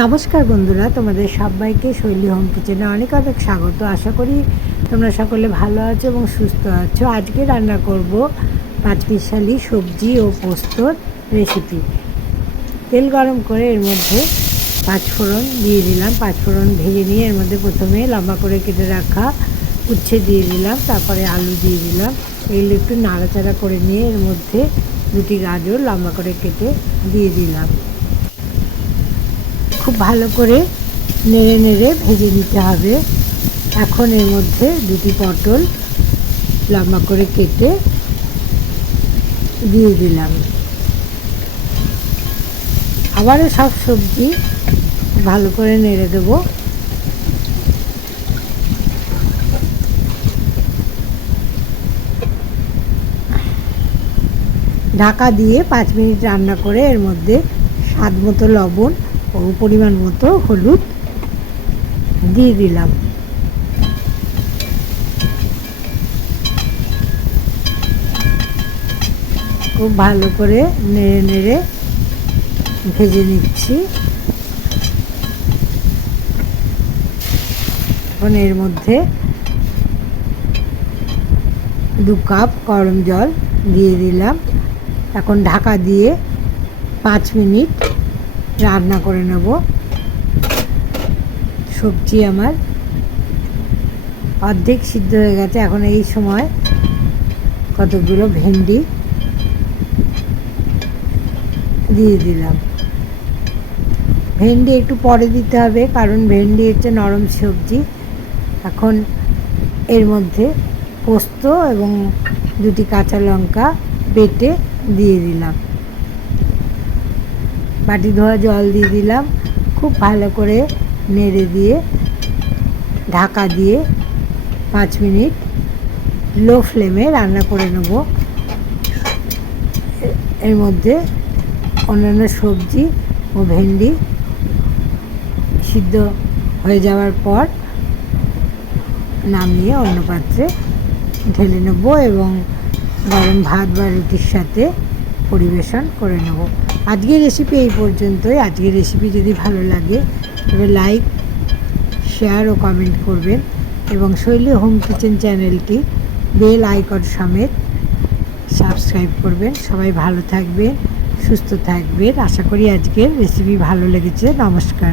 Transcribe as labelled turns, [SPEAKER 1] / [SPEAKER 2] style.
[SPEAKER 1] নমস্কার বন্ধুরা, তোমাদের সবাইকে শৈলী হোম কিচেনে অনেক অনেক স্বাগত। আশা করি তোমরা সকলে ভালো আছো এবং সুস্থ আছো। আজকে রান্না করব পাঁচমিশালি সবজি ও পোস্তর রেসিপি তেল গরম করে এর মধ্যে পাঁচফোড়ন দিয়ে দিলাম। পাঁচফোড়ন ভেজে নিয়ে এর মধ্যে প্রথমে লম্বা করে কেটে রাখা উচ্ছে দিয়ে দিলাম, তারপরে আলু দিয়ে দিলাম। এগুলো একটু নাড়াচাড়া করে নিয়ে এর মধ্যে দুটি গাজর লম্বা করে কেটে দিয়ে দিলাম। খুব ভালো করে নেড়ে নেড়ে ভেজে নিতে হবে। এখন এর মধ্যে দুটি পটল লম্বা করে কেটে দিয়ে দিলাম। আবারও সব সবজি ভালো করে নেড়ে দেবো। ঢাকা দিয়ে পাঁচ মিনিট রান্না করে এর মধ্যে স্বাদ মতো লবণ পরিমাণ মতো হলুদ দিয়ে দিলাম। খুব ভালো করে নেড়ে নেড়ে ভেজে নিচ্ছি। এখন এর মধ্যে দু কাপ গরম জল দিয়ে দিলাম। এখন ঢাকা দিয়ে পাঁচ মিনিট রান্না করে নেব। সবজি আমার অর্ধেক সিদ্ধ হয়ে গেছে। এখন এই সময় কতগুলো ভেন্ডি দিয়ে দিলাম। ভেন্ডি একটু পরে দিতে হবে, কারণ ভেন্ডি হচ্ছে নরম সবজি। এখন এর মধ্যে পোস্ত এবং দুটি কাঁচা লঙ্কা বেটে দিয়ে দিলাম। বাটি ধোয়া জল দিয়ে দিলাম। খুব ভালো করে নেড়ে দিয়ে, ঢাকা দিয়ে পাঁচ মিনিট লো ফ্লেমে রান্না করে নেব। এর মধ্যে অন্যান্য সবজি ও ভেন্ডি সিদ্ধ হয়ে যাওয়ার পর নামিয়ে অন্য পাত্রে ঢেলে নেব এবং গরম ভাত বা রুটির সাথে পরিবেশন করে নেব। আজকের রেসিপি এই পর্যন্তই। আজকের রেসিপি যদি ভালো লাগে, তবে লাইক শেয়ার ও কমেন্ট করবেন এবং শৈলী হোম কিচেন চ্যানেলটি বেল আইকন সমেত সাবস্ক্রাইব করবেন। সবাই ভালো থাকবেন, সুস্থ থাকবেন। আশা করি আজকের রেসিপি ভালো লেগেছে। নমস্কার।